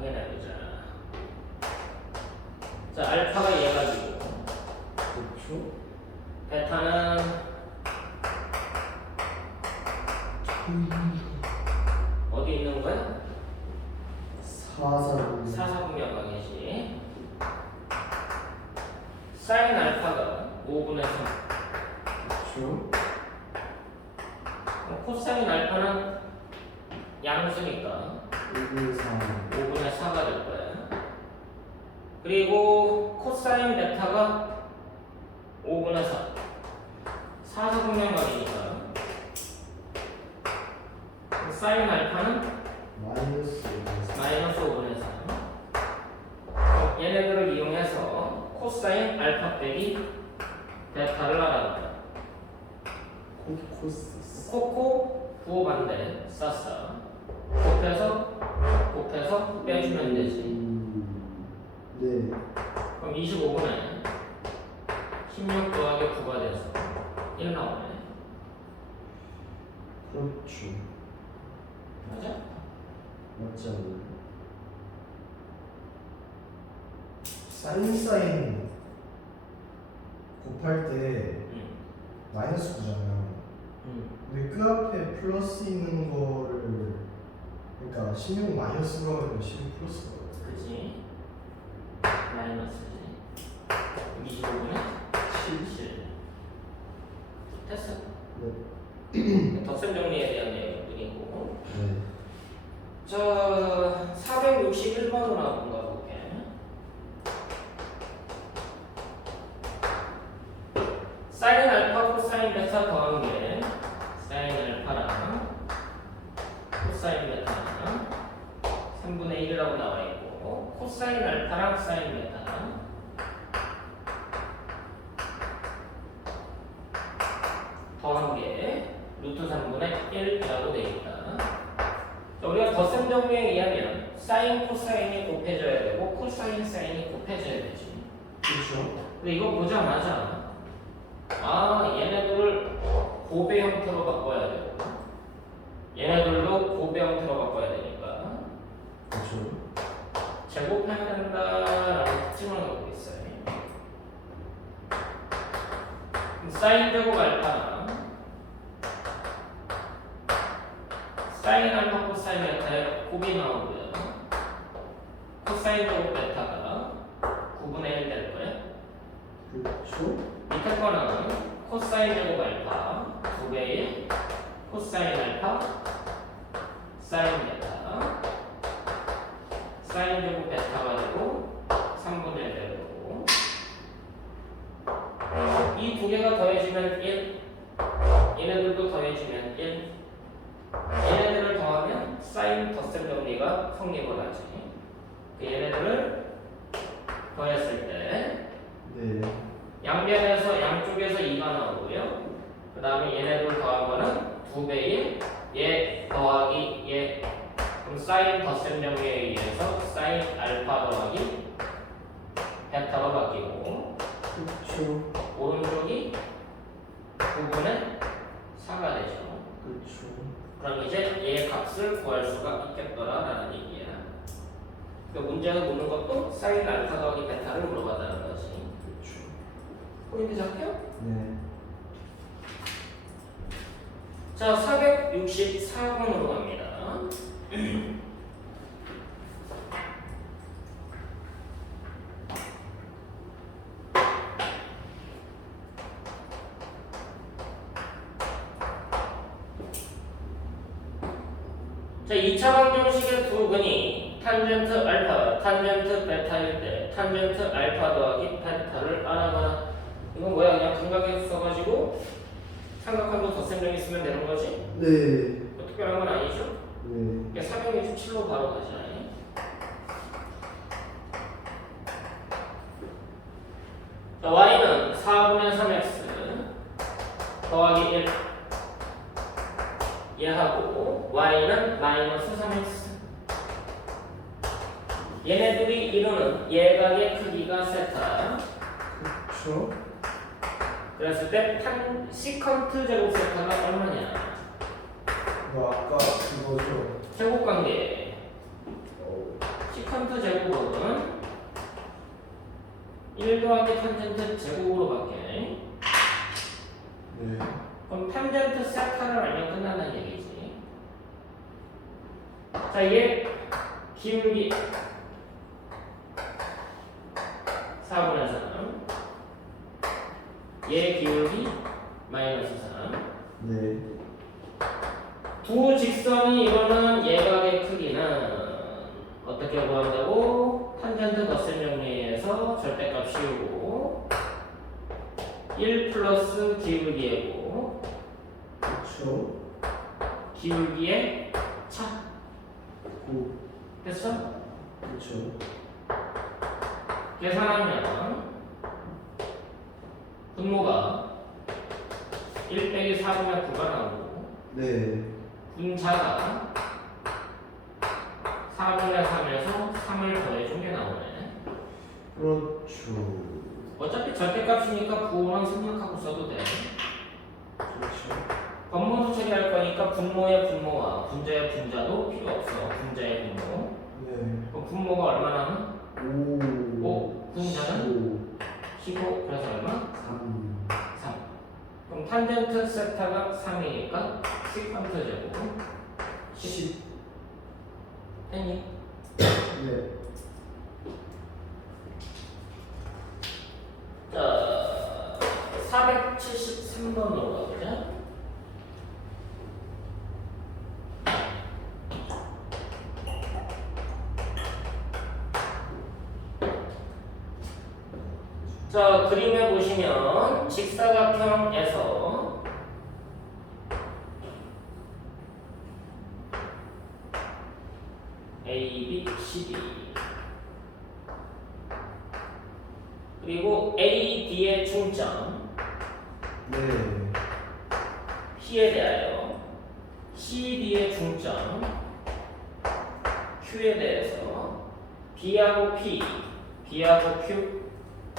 확인해보자. 자, 알파가 얘가지고 그렇죠. 베타는 어디 있는 거야? 사사분명하겠지. 사인 알파가 5분의 3. 그렇죠. 코사인 알파는 양수니까 5분의 3. 5분의 4가 될 거야. 그리고 코사인 베타가 5분의 4. 사사분명각이니까 사인 알파는 마이너스 5분의 3. 마이너스 5분의 3. 얘네들을 이용해서 코사인 알파 빼기 베타를 알아보자. 코스. 코코 부호 반대 쌌어. 곱해서 빼주면 되지. 네. 그럼 25분에 16 더하기 9가 돼서 1 나오네. 그렇죠. 맞아? 맞지 않나요? 사인 곱할 때 응. 마이너스 9잖아요. 근데 그 앞에 플러스 있는 거를 그러니까 16 마이너스로 하면 16 플러스가 그치? 마이너스지. 25분에 7. 됐어. 네. 덧셈 정리에 대한 내용들이고. 네. 자, 461번으로 나온가 볼게. 사인 알파 코사인 베타 더한 게 사인 알파랑 코사인 베타랑 3분의 1이라고 나와 있고 코사인 알파랑 사인 베타랑 더한 게 루트 3분의 1이라고 되어 있다. 자, 우리가 덧셈 정리에 의하면 사인 코사인이 곱해져야 되고 코사인 사인이 곱해져야 되지. 그렇죠. 근데 이거 보자마자 얘네들을 곱의 형태로 바꿔야 되고 얘네들도 곱의 형태로 바꿔야 되니까 그렇죠. 제곱해야 된다라는 특징을 갖고 있어요. 사인 제곱 알파는 사인 알파 코사인 베타의 곱이 나오고요. 코사인 제곱 베타가 9분의 1 될 거예요. 그렇죠. 밑에 거는 코사인 제곱 알파 2배의 코사인 알파 사인 베타 사인 제곱 베타가 되고 3분의 1 되고 이 두 개가 더해지면 1 얘네들도 더해지면 1 얘네들을 더하면 사인 덧셈 정리가 성립을 하지. 얘네들을 더했을 때 네. 양변에서 양쪽에서 2가 나오고요. 그 다음에 얘네들 더하면은 2배의 얘 더하기 얘. 그럼 사인 덧셈 정리에 의해서 사인 알파 더하기 베타로 바뀌고 그렇죠. 오른쪽이 9분의 4가 되죠. 그렇죠. 그럼 이제 얘의 값을 구할 수가 있겠더라라는 얘기야. 그러니까 문제가 묻는 것도 사인 알파 더하기 베타를 물어봤다는 거지. 그렇죠. 포인트 잡혀? 네. 자, 464번으로 갑니다. 자, 2차 방정식의 두 근이 탄젠트 알파, 탄젠트 베타일 때 탄젠트 알파 더하기 베타를 알아봐. 이건 뭐야? 그냥 감각계수 써가지고 삼각형도 덧셈정이 쓰면 되는 거지? 네. 특별한 건 아니죠? 네. 그러니까 467로 바로 가자. 자, y는 4분의 3x 더하기 1 얘하고 y는 마이너스 3x 얘네들이 이루는 예각의 크기가 세타. 그렇죠. 그랬을 때 시컨트 제곱 세타가 얼마냐? 뭐 아까 그거죠. 제곱관계 시컨트 제곱은 1 더하기 탄젠트 제곱으로 바뀌네. 네. 그럼 탄젠트 세타를 알면 끝난다는 얘기지. 자, 얘 기울기 4분의 3, 얘 기울기 마이너스 3. 네. 두 직선이 이루는 예각의 크기는 어떻게 구한다고? 탄젠트 덧셈 정리해서 절대값 씌우고 1 플러스 기울기의 그렇죠. 기울기의 차. 고. 됐어? 그렇죠. 계산하면 분모가 1 빼기 4분의 9가 나오고 네. 분자가 4분의 3에서 3을 더해준 게 나오네. 그렇죠. 어차피 절대값이니까 부호는 생략하고 써도 돼. 그렇죠. 법문수 처리할 거니까 분모의 분모와 분자의 분자도 필요 없어. 분자의 분모. 네. 그럼 분모가 얼마나? 5. 5. 분자는 15. 그래서 얼마? 3. 3. 그럼 탄젠트 세타가 3이니까 시컨트 제곱 10. 됐니? 네. 자, 473번으로 가보자. 자, 그림에 보시면 직사각형에서 A, B, C, D 그리고 A, D의 중점 네. P에 대하여 C, D의 중점 Q에 대해서 B하고 P, B하고 Q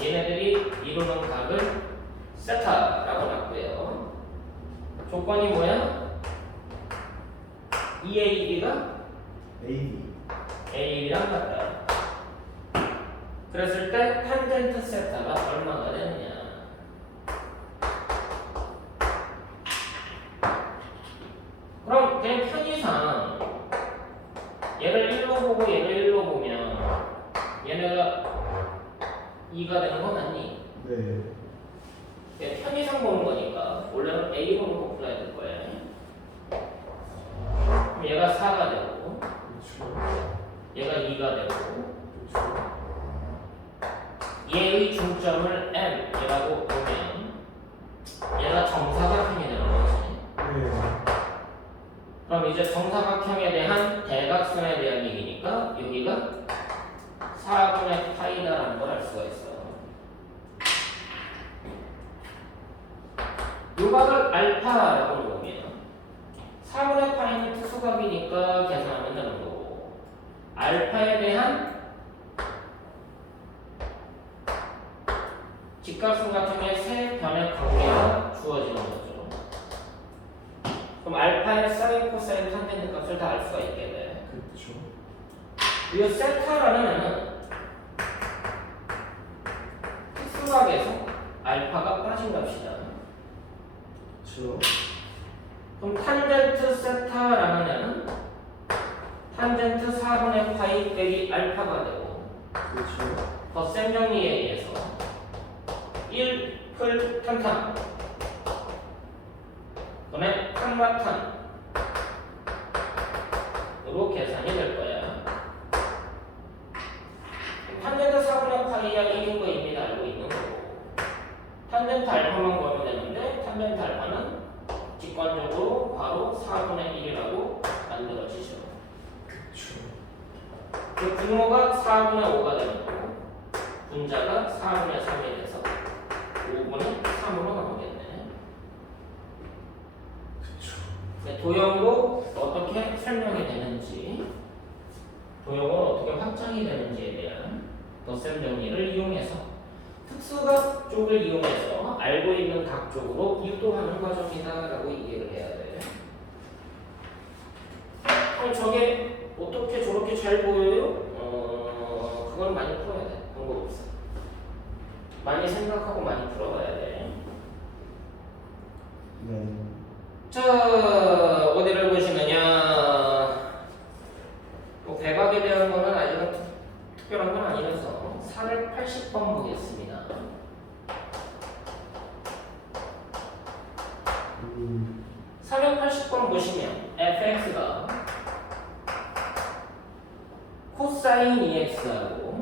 얘네들이 이루는 각을 세타라고 놨고요. 조건이 뭐야? EAB가 AD. A랑 같다. 그랬을 때 탄젠트 세타가 얼마가 되느냐? 그럼 그냥 편의상 얘를 1로 보고 얘를 1로 보면 얘네가 2가 되는 거 맞니? 네. 그냥 편의상 보는 거니까 원래는 A로 놓고 풀어야 될 거야. 그럼 얘가 4가 되고 그렇죠. 얘가 2가 되고 그렇죠. 얘의 중점을 M이라고 보면 얘가 정사각형이 되는 거지. 네. 그럼 이제 정사각형에 대한 대각선에 대한 얘기니까 여기가 4분의 파이다라는 걸 알 수가 있어. 요각을 알파라고 보면 4분의 파이는 특수각이니까 계산하면 되는 거고 알파에 대한 직각삼각형의 세 변의 관계가 주어지는 거죠. 그럼 알파의 사인, 코사인, 탄젠트 값을 다 알 수가 있게 돼. 그렇죠. 이 세타라는 애는 특수각에서 알파가 빠진 값이다. 그렇죠. 그럼 탄젠트 세타라는 애는 탄젠트 4분의 파이 빼기 알파가 되고 그렇죠. 덧셈 정리에 의해서 1풀 탄탄 그다음에 탄마탄으로 계산이 될 거야. 탄젠트 4분의 파이야 1인 거 이미 알고 있는 거고 탄젠트 알파만 구하면 되는데 탄젠트 알파는 직관적으로 바로 4분의 1이라고 만들어지죠. 그렇죠. 그 분모가 4분의 5가 되는 거고 분자가 4분의 3이 돼서 5분의 3으로 나오겠네. 그렇죠. 도형도 어떻게 설명이 되는지 도형은 어떻게 확장이 되는지에 대한 덧셈 정리를 이용해서 특수각 쪽을 이용해서 알고 있는 각 쪽으로 유도하는 과정이다 라고 이해를 해야 돼. 그럼 저게 어떻게 저렇게 잘 보여요? 그걸 많이 풀어야 돼. 방법 없어. 많이 생각하고 많이 풀어봐야 돼. 네. 자, 어디를 보시느냐. 뭐 배각에 대한 거는 아직은 특별한 건 아니라서 480번 보겠습니다. 480번 보시면 fx가 코사인 EX하고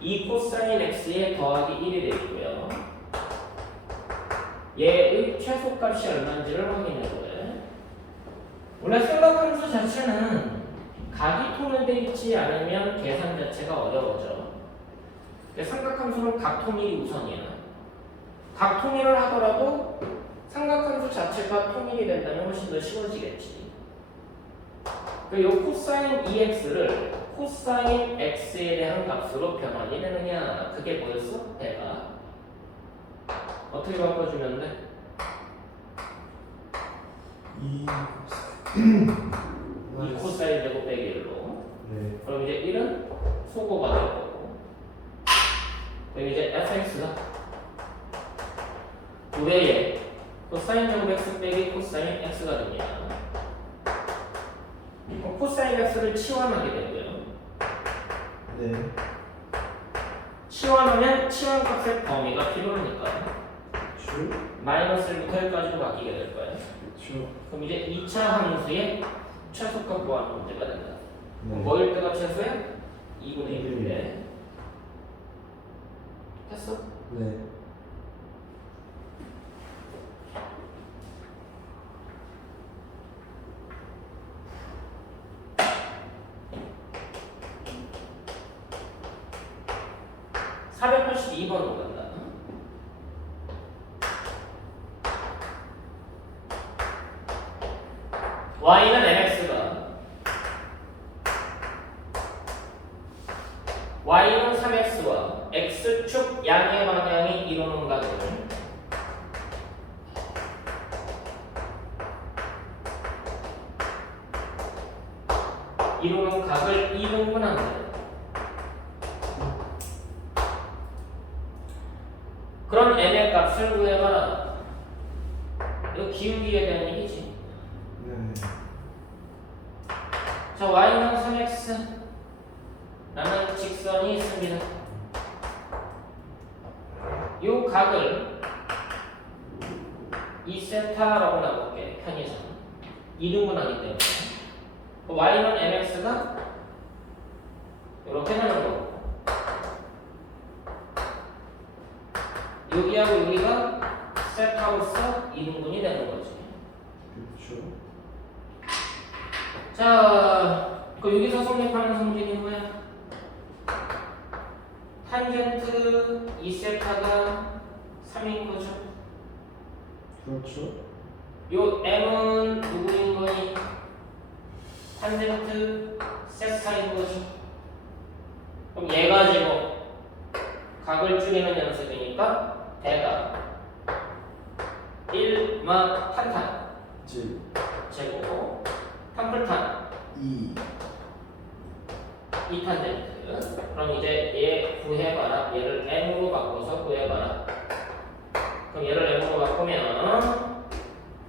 이 코사인 X에 더하기 1이 되어 있고요. 얘의 최소값이 얼마인지를 확인해보래. 원래 삼각함수 자체는 각이 통일되어 있지 않으면 계산 자체가 어려워져. 근데 삼각함수는 각 통일이 우선이야. 각 통일을 하더라도 삼각함수 자체가 통일이 된다면 훨씬 더 쉬워지겠지. 이 코사인 EX를 코사인 X에 대한 값으로 변환이 되느냐. 그게 뭐였어? 배가. 어떻게 바꿔주면 돼? 이 이 코사인 제곱 빼기 1로. 네. 그럼 이제 1은 소거가 될 거고. 그럼 이제 fx가 두 배의 코사인 제곱 x 빼기 코사인 x가 됩니다. 코사인 x를 치환하게 되고요. 네. 치환하면 치환값의 범위가 필요하니까 주. 마이너스 1부터 1까지로 바뀌게 될 거예요. 주. 그럼 이제 2차 함수의 최소값 구하는 문제가 된다. 네. 뭐일 때가 최소야? 2분의 1인데 됐어? 네. (482번으로) 간다. y는 mx가 y는 3x와 x축 양의 방향이 이루는 각을 이루는 각을 2등분한다. 그런 n의 값을 구해봐라. 이거 기울기에 대한 얘기지. 네. 자, y는 3x 라는 직선이 있습니다. 이 각을 2세타라고 나볼게. 편의상 2등분하기 때문에 y는 mx가 이렇게 되는 거고 여기하고 여기가 세타로서 2등분이 되는 거지. 그렇죠. 자, 그 여기서 성립하는 성질이 뭐야? 탄젠트 2세타가 3인 거죠. 그렇죠. 요 m은 누구인 거니? 탄젠트 세타인 거죠. 그럼 얘 가지고 각을 줄이는 연습이니까 대각 1마 탄탄 질. 제곱 탄풀탄 2. 2탄젠트. 그럼 이제 얘 구해봐라. 얘를 m으로 바꿔서 구해봐라. 그럼 얘를 m으로 바꾸면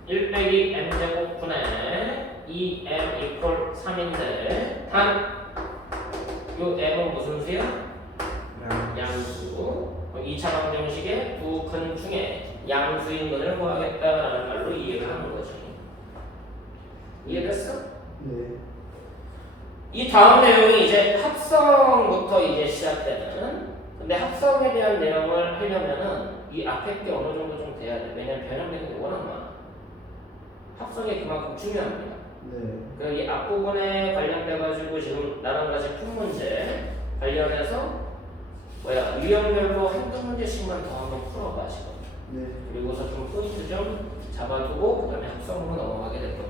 1 빼기 m제곱 분의 2m 이퀄 3인데 단 요 m은 무슨 수야? 양수. 2차 방정식의 두 근 중에 양수인 것을 구하겠다라는 말로 이해를 하는 거지. 이해됐어? 네. 이 다음 내용이 이제 합성부터 이제 시작되는. 근데 합성에 대한 내용을 하려면은 이 앞에 게 어느 정도 좀 돼야 돼. 왜냐면 변형되는 게 워낙 많아. 합성이 그만큼 중요합니다. 네. 그래서 이 앞부분에 관련돼가지고 지금 나랑 같이 푼 문제 관련해서 유형별로 한두 문제씩만 더 한번 풀어봐 지금. 네. 그리고서 좀 포인트 좀 잡아두고 그 다음에 합성으로 넘어가게 될 겁니다.